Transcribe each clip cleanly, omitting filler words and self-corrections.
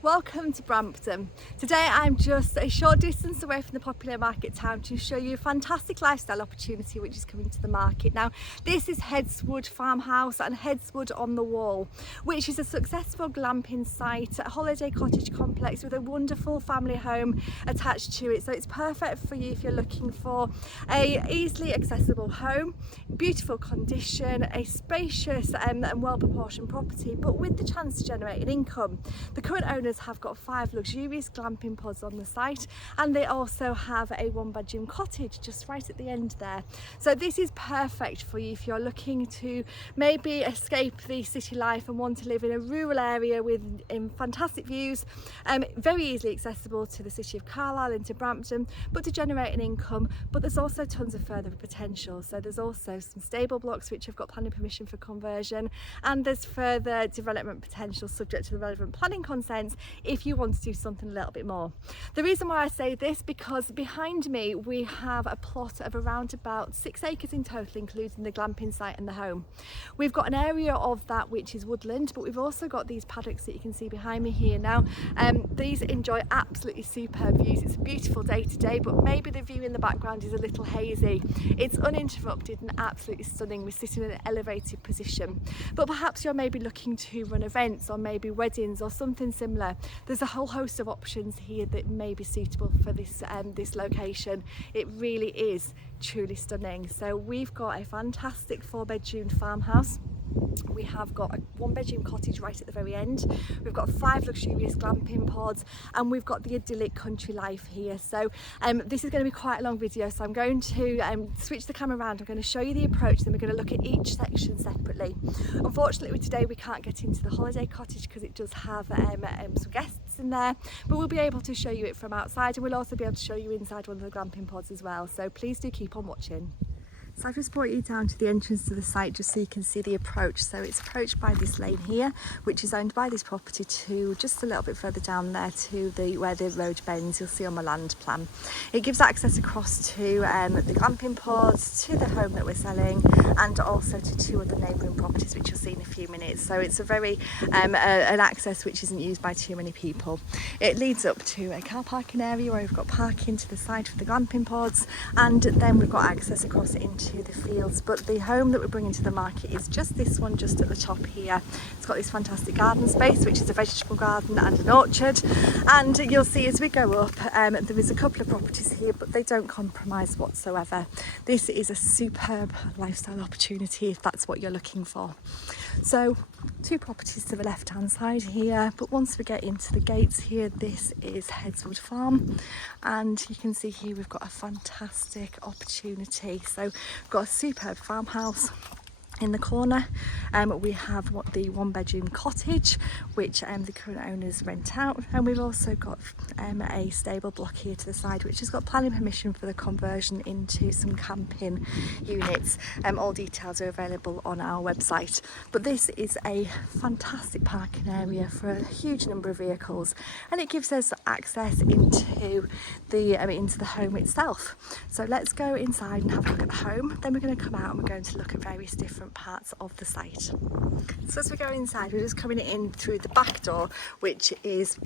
Welcome to Brampton. Today I'm just a short distance away from the popular market town to show you a fantastic lifestyle opportunity which is coming to the market. Now this is Headswood farmhouse and Headswood on the Wall, which is a successful glamping site, a holiday cottage complex with a wonderful family home attached to it. So it's perfect for you if you're looking for a easily accessible home, beautiful condition, a spacious and well proportioned property, but with the chance to generate an income. The current owners have got 5 luxurious glamping pods on the site, and they also have a 1-bedroom cottage just right at the end there. So this is perfect for you if you're looking to maybe escape the city life and want to live in a rural area with fantastic views, very easily accessible to the city of Carlisle and to Brampton, but to generate an income. But there's also tons of further potential. So there's also some stable blocks which have got planning permission for conversion, and there's further development potential subject to the relevant planning consents if you want to do something a little bit more. The reason why I say this, because behind me we have a plot of around about 6 acres in total, including the glamping site and the home. We've got an area of that which is woodland, but we've also got these paddocks that you can see behind me here. Now these enjoy absolutely superb views. It's a beautiful day today, but maybe the view in the background is a little hazy. It's uninterrupted and absolutely stunning. We're sitting in an elevated position, but perhaps you're maybe looking to run events or maybe weddings or something similar. There's a whole host of options here that may be suitable for this location. It really is truly stunning. So we've got a fantastic 4-bedroom farmhouse. We have got a 1-bedroom cottage right at the very end. We've got 5 luxurious glamping pods, and we've got the idyllic country life here. So this is going to be quite a long video, so I'm going to switch the camera around. I'm going to show you the approach, then we're going to look at each section separately. Unfortunately today we can't get into the holiday cottage because it does have some guests in there, but we'll be able to show you it from outside, and we'll also be able to show you inside one of the glamping pods as well. So please do keep on watching. So I've just brought you down to the entrance to the site just so you can see the approach. So it's approached by this lane here, which is owned by this property, to just a little bit further down there to where the road bends, you'll see on my land plan. It gives access across to the glamping pods, to the home that we're selling, and also to 2 other neighbouring properties which you'll see in a few minutes. So it's a very an access which isn't used by too many people. It leads up to a car parking area where we've got parking to the side for the glamping pods, and then we've got access across into the fields. But the home that we're bringing to the market is just this one, just at the top here. It's got this fantastic garden space, which is a vegetable garden and an orchard, and you'll see as we go up there is a couple of properties here, but they don't compromise whatsoever. This is a superb lifestyle opportunity if that's what you're looking for. So 2 properties to the left hand side here, but once we get into the gates here, this is Headswood Farm, and you can see here we've got a fantastic opportunity. So we've got a superb farmhouse. In the corner we have the 1-bedroom cottage which the current owners rent out, and we've also got a stable block here to the side which has got planning permission for the conversion into some camping units. All details are available on our website. But this is a fantastic parking area for a huge number of vehicles, and it gives us access into the home itself. So let's go inside and have a look at the home, then we're going to come out and we're going to look at various different parts of the site. So as we go inside, we're just coming in through the back door, which is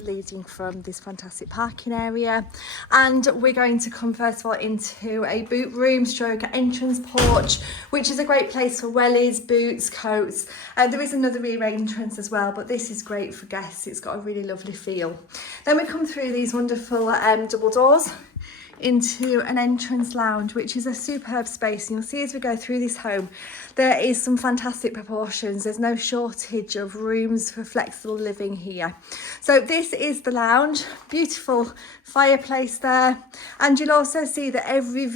leading from this fantastic parking area, and we're going to come first of all into a boot room stroke entrance porch, which is a great place for wellies, boots, coats. There is another rear entrance as well, but this is great for guests. It's got a really lovely feel. Then we come through these wonderful double doors into an entrance lounge, which is a superb space. And you'll see as we go through this home, there is some fantastic proportions. There's no shortage of rooms for flexible living here. So this is the lounge, beautiful fireplace there, and you'll also see that every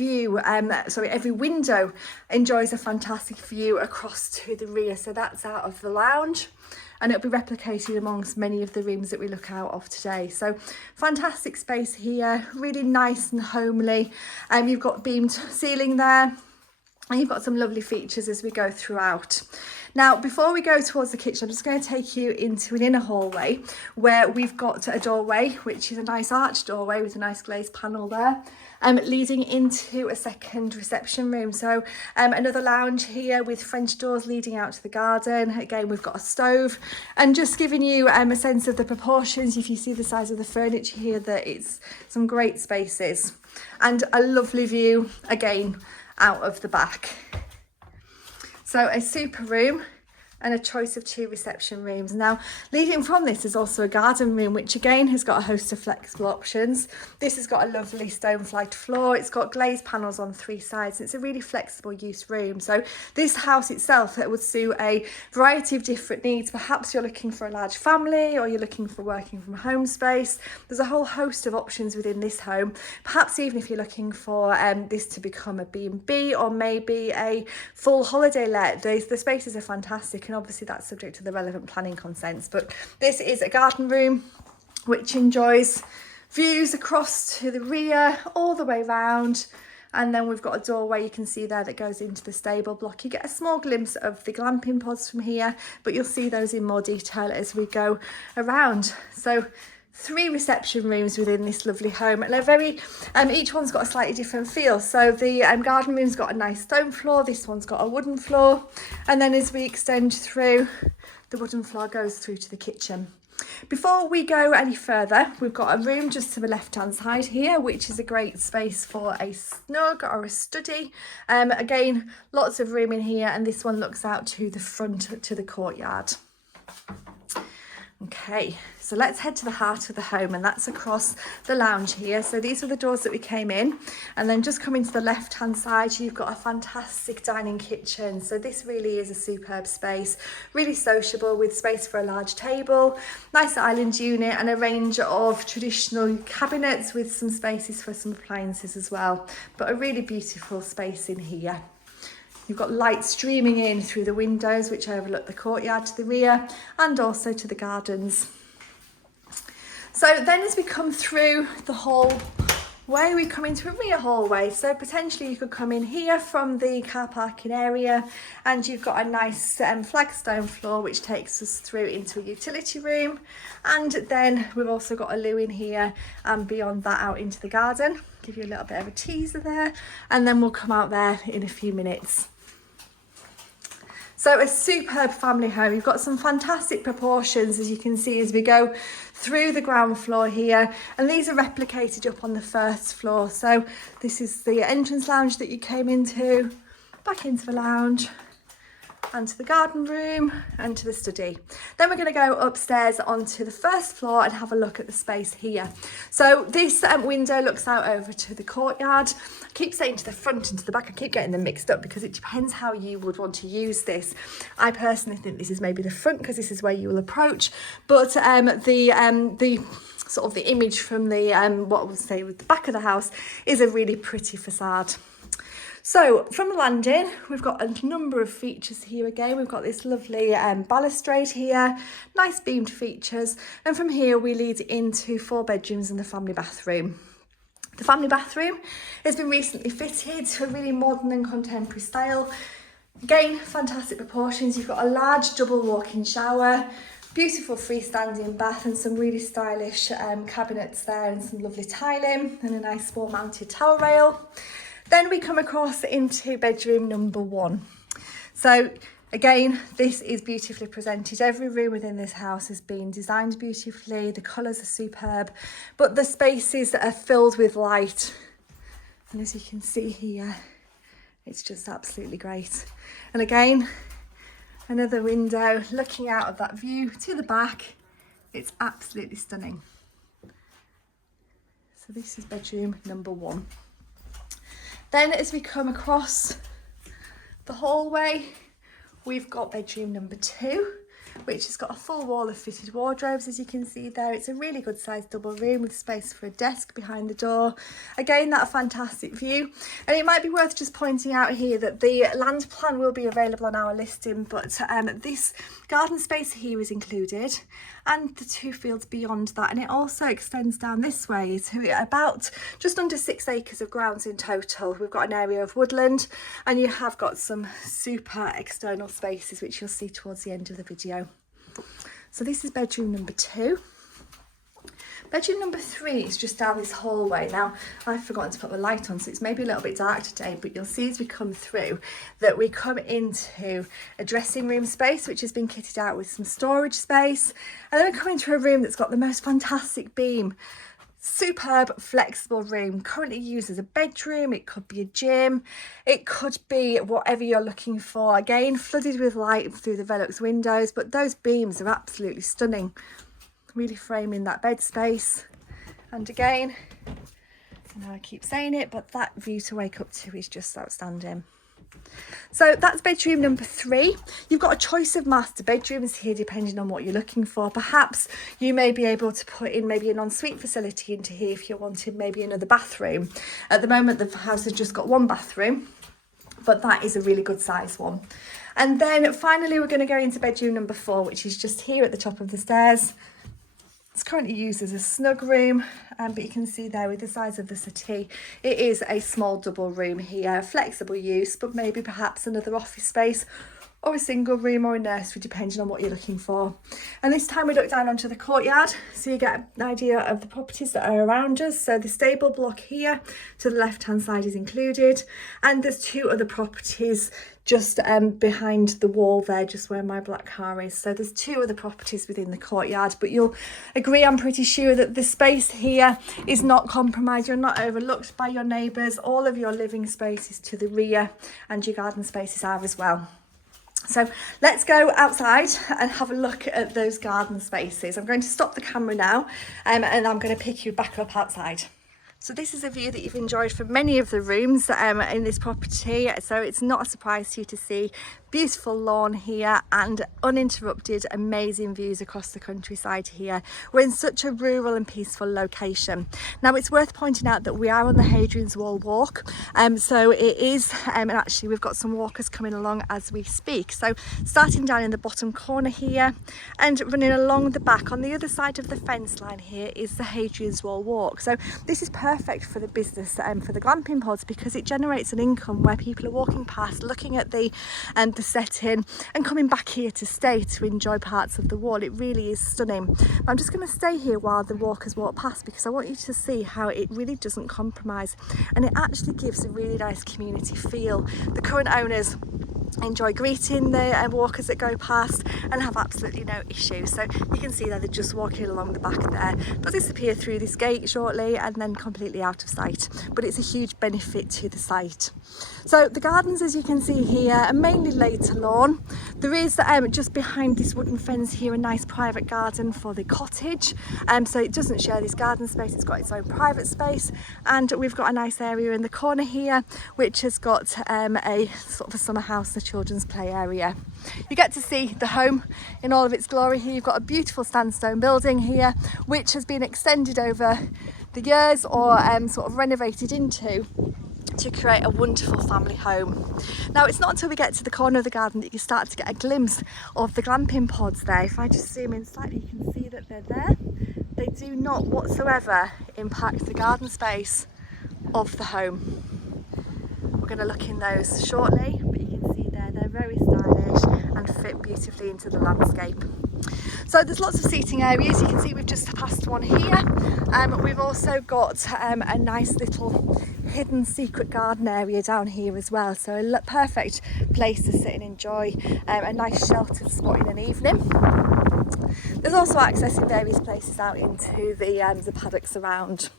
window enjoys a fantastic view across to the rear. So that's out of the lounge, and it'll be replicated amongst many of the rooms that we look out of today. So fantastic space here, really nice and homely. You've got beamed ceiling there, And you've got some lovely features as we go throughout. Now, before we go towards the kitchen, I'm just going to take you into an inner hallway where we've got a doorway, which is a nice arched doorway with a nice glazed panel there, leading into a second reception room. So another lounge here with French doors leading out to the garden. Again, we've got a stove, and just giving you a sense of the proportions. If you see the size of the furniture here, that it's some great spaces and a lovely view again out of the back. So a super room and a choice of 2 reception rooms. Now, leading from this is also a garden room, which again has got a host of flexible options. This has got a lovely stone flagged floor. It's got glazed panels on 3 sides. It's a really flexible use room. So this house itself, it would suit a variety of different needs. Perhaps you're looking for a large family, or you're looking for working from home space. There's a whole host of options within this home. Perhaps even if you're looking for this to become a B&B, or maybe a full holiday let, the spaces are fantastic. And obviously that's subject to the relevant planning consents, but this is a garden room which enjoys views across to the rear all the way round, and then we've got a doorway you can see there that goes into the stable block. You get a small glimpse of the glamping pods from here, but you'll see those in more detail as we go around. So 3 reception rooms within this lovely home, and they're very each one's got a slightly different feel. So the garden room's got a nice stone floor, this one's got a wooden floor, and then as we extend through, the wooden floor goes through to the kitchen. Before we go any further, we've got a room just to the left hand side here, which is a great space for a snug or a study. Again, lots of room in here, and this one looks out to the front, to the courtyard. Okay, so let's head to the heart of the home, and that's across the lounge here. So these are the doors that we came in, and then just coming to the left hand side, you've got a fantastic dining kitchen. So this really is a superb space, really sociable, with space for a large table, nice island unit, and a range of traditional cabinets with some spaces for some appliances as well. But a really beautiful space in here. You've got light streaming in through the windows, which overlook the courtyard to the rear and also to the gardens. So then as we come through the hallway, we come into a rear hallway. So potentially you could come in here from the car parking area, and you've got a nice flagstone floor which takes us through into a utility room. And then we've also got a loo in here, and beyond that out into the garden. Give you a little bit of a teaser there, and then we'll come out there in a few minutes. So a superb family home. You've got some fantastic proportions, as you can see as we go through the ground floor here, and these are replicated up on the first floor. So this is the entrance lounge that you came into, back into the lounge, and to the garden room and to the study. Then we're going to go upstairs onto the first floor and have a look at the space here. So this window looks out over to the courtyard. I keep saying to the front and to the back, I keep getting them mixed up because it depends how you would want to use this. I personally think this is maybe the front because this is where you will approach, but the sort of the image from the what I would say with the back of the house is a really pretty facade. So from the landing, we've got a number of features here again. We've got this lovely balustrade here, nice beamed features. And from here, we lead into 4 bedrooms and the family bathroom. The family bathroom has been recently fitted to a really modern and contemporary style. Again, fantastic proportions. You've got a large double walk-in shower, beautiful freestanding bath, and some really stylish cabinets there, and some lovely tiling, and a nice wall mounted towel rail. Then we come across into bedroom number 1. So again, this is beautifully presented. Every room within this house has been designed beautifully. The colours are superb, but the spaces are filled with light. And as you can see here, it's just absolutely great. And again, another window looking out of that view to the back. It's absolutely stunning. So this is bedroom number 1. Then as we come across the hallway, we've got bedroom number 2, which has got a full wall of fitted wardrobes, as you can see there. It's a really good sized double room with space for a desk behind the door. Again, that fantastic view. And it might be worth just pointing out here that the land plan will be available on our listing, but this garden space here is included. and the 2 fields beyond that, and it also extends down this way to about just under 6 acres of grounds in total. We've got an area of woodland, and you have got some super external spaces which you'll see towards the end of the video. So this is bedroom number 2. Bedroom number 3 is just down this hallway. Now, I've forgotten to put the light on, so it's maybe a little bit dark today, but you'll see as we come through that we come into a dressing room space, which has been kitted out with some storage space. And then we come into a room that's got the most fantastic beam. Superb, flexible room, currently used as a bedroom. It could be a gym, it could be whatever you're looking for. Again, flooded with light through the Velux windows, but those beams are absolutely stunning, really framing that bed space. And again, I know I keep saying it, but that view to wake up to is just outstanding. So that's bedroom number 3. You've got a choice of master bedrooms here depending on what you're looking for. Perhaps you may be able to put in maybe an ensuite facility into here if you're wanting maybe another bathroom. At the moment the house has just got 1 bathroom, but that is a really good size one. And then finally we're going to go into bedroom number 4, which is just here at the top of the stairs. It's currently used as a snug room, but you can see there with the size of the settee, it is a small double room here, flexible use, but maybe perhaps another office space or a single room or a nursery depending on what you're looking for. And this time we look down onto the courtyard so you get an idea of the properties that are around us. So the stable block here to the left hand side is included, and there's 2 other properties just behind the wall there, just where my black car is. So there's 2 other properties within the courtyard, but you'll agree, I'm pretty sure, that the space here is not compromised. You're not overlooked by your neighbours. All of your living space is to the rear, and your garden spaces are as well. So let's go outside and have a look at those garden spaces. I'm going to stop the camera now, and I'm going to pick you back up outside. So this is a view that you've enjoyed from many of the rooms in this property. So it's not a surprise to you to see beautiful lawn here and uninterrupted amazing views across the countryside here. We're in such a rural and peaceful location. Now it's worth pointing out that we are on the Hadrians Wall walk, so it is, and actually we've got some walkers coming along as we speak. So starting down in the bottom corner here and running along the back on the other side of the fence line here is the Hadrians Wall walk. So this is perfect for the business and for the glamping pods, because it generates an income where people are walking past, looking at the setting and coming back here to stay to enjoy parts of the wall. It really is stunning. But I'm just going to stay here while the walkers walk past, because I want you to see how it really doesn't compromise, and it actually gives a really nice community feel. The current owners enjoy greeting the walkers that go past and have absolutely no issue. So you can see there they're just walking along the back there. They'll disappear through this gate shortly and then completely out of sight, but it's a huge benefit to the site. So the gardens, as you can see here, are mainly laid to lawn. There is just behind this wooden fence here a nice private garden for the cottage, so it doesn't share this garden space, it's got its own private space. And we've got a nice area in the corner here which has got a sort of a summer house, a children's play area. You get to see the home in all of its glory here. You've got a beautiful sandstone building here which has been extended over the years or sort of renovated into to create a wonderful family home. Now it's not until we get to the corner of the garden that you start to get a glimpse of the glamping pods there. If I just zoom in slightly, you can see that they're there. They do not whatsoever impact the garden space of the home. We're going to look in those shortly, but you can see there they're very stylish and fit beautifully into the landscape. So there's lots of seating areas. You can see we've just passed one here. We've also got a nice little hidden secret garden area down here as well. So a perfect place to sit and enjoy a nice sheltered spot in an evening. There's also access in various places out into the paddocks around.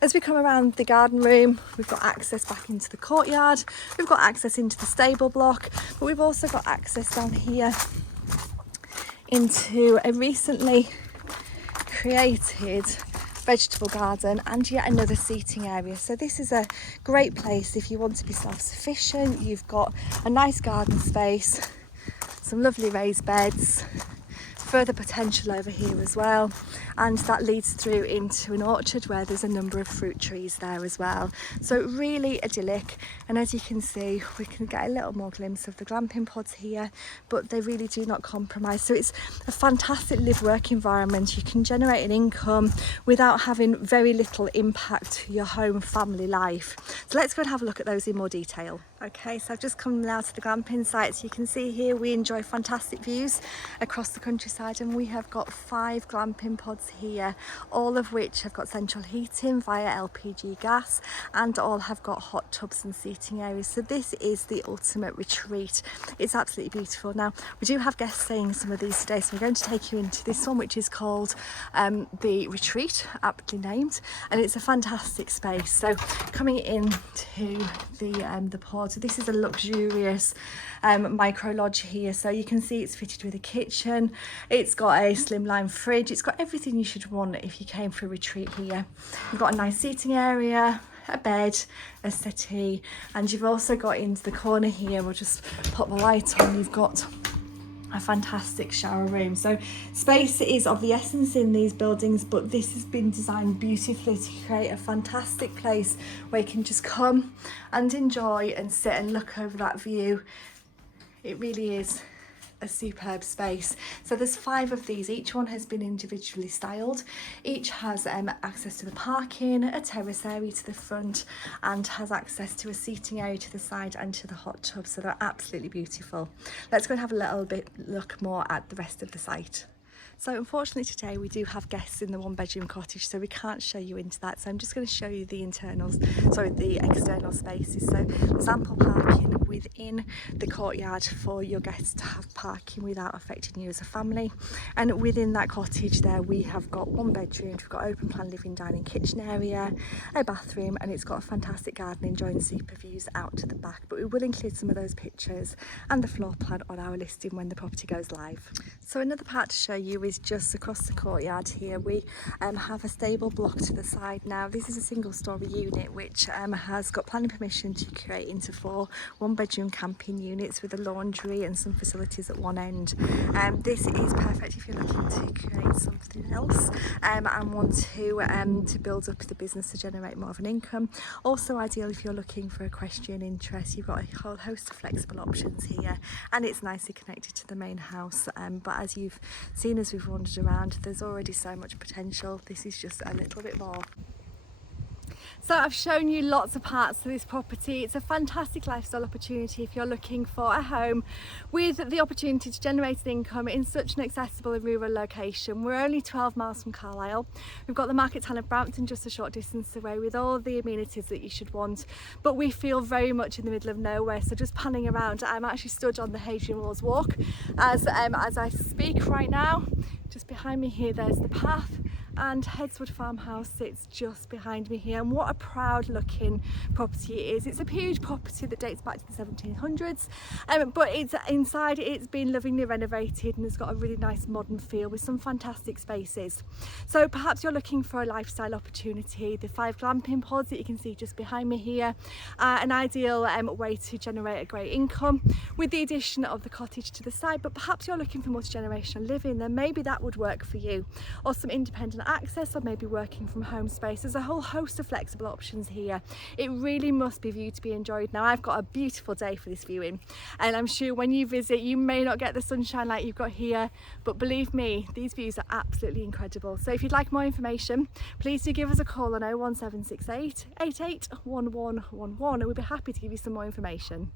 As we come around the garden room, we've got access back into the courtyard. We've got access into the stable block, but we've also got access down here into a recently created vegetable garden and yet another seating area. So this is a great place if you want to be self-sufficient. You've got a nice garden space, some lovely raised beds, further potential over here as well, and that leads through into an orchard where there's a number of fruit trees there as well. So really idyllic, and as you can see, we can get a little more glimpse of the glamping pods here, but they really do not compromise. So it's a fantastic live-work environment. You can generate an income without having very little impact to your home family life. So let's go and have a look at those in more detail. Okay, so I've just come now to the glamping site. So you can see here we enjoy fantastic views across the countryside, and we have got 5 glamping pods here, all of which have got central heating via LPG gas, and all have got hot tubs and seating areas. So this is the ultimate retreat. It's absolutely beautiful. Now we do have guests staying in some of these today, so we're going to take you into this one, which is called the Retreat, aptly named, and it's a fantastic space. So coming into the pod, so this is a luxurious micro lodge here. So you can see it's fitted with a kitchen, it's got a slimline fridge, it's got everything you should want if you came for a retreat here. You've got a nice seating area, a bed, a settee, and you've also got into the corner here, we'll just pop the light on, you've got a fantastic shower room. So space is of the essence in these buildings, but this has been designed beautifully to create a fantastic place where you can just come and enjoy and sit and look over that view. It really is a superb space. So there's 5 of these, each one has been individually styled, each has access to the parking, a terrace area to the front, and has access to a seating area to the side and to the hot tub. So they're absolutely beautiful. Let's go and have a little bit look more at the rest of the site. So unfortunately today we do have guests in the 1-bedroom cottage, so we can't show you into that. So I'm just going to show you the the external spaces. So there's ample parking within the courtyard for your guests to have parking without affecting you as a family. And within that cottage there we have got 1 bedroom, we've got open plan living, dining, kitchen area, a bathroom, and it's got a fantastic garden enjoying super views out to the back. But we will include some of those pictures and the floor plan on our listing when the property goes live. So another part to show you is just across the courtyard here. We have a stable block to the side. Now this is a single story unit which has got planning permission to create into 4 1-bedroom camping units with a laundry and some facilities at one end. This is perfect if you're looking to create something else and want to build up the business to generate more of an income. Also ideal if you're looking for equestrian interest. You've got a whole host of flexible options here, and it's nicely connected to the main house, but as you've seen as we've wandered around, there's already so much potential. This is just a little bit more. So I've shown you lots of parts of this property. It's a fantastic lifestyle opportunity if you're looking for a home with the opportunity to generate an income in such an accessible and rural location. We're only 12 miles from Carlisle. We've got the market town of Brampton just a short distance away with all the amenities that you should want, but we feel very much in the middle of nowhere. So just panning around, I'm actually stood on the Hadrians walk as I speak right now. Just behind me here there's the path, and Headswood farmhouse sits just behind me here, and what a proud looking property it is. It's a huge property that dates back to the 1700s, but it's inside it's been lovingly renovated and it's got a really nice modern feel with some fantastic spaces. So perhaps you're looking for a lifestyle opportunity. The 5 glamping pods that you can see just behind me here are an ideal way to generate a great income with the addition of the cottage to the side. But perhaps you're looking for multi-generational living, then maybe that would work for you, or some independent access, or maybe working from home space. There's a whole host of flexible options here. It really must be viewed to be enjoyed. Now I've got a beautiful day for this viewing, and I'm sure when you visit you may not get the sunshine like you've got here, but believe me, these views are absolutely incredible. So if you'd like more information, please do give us a call on 01768 88 1111 and we'll be happy to give you some more information.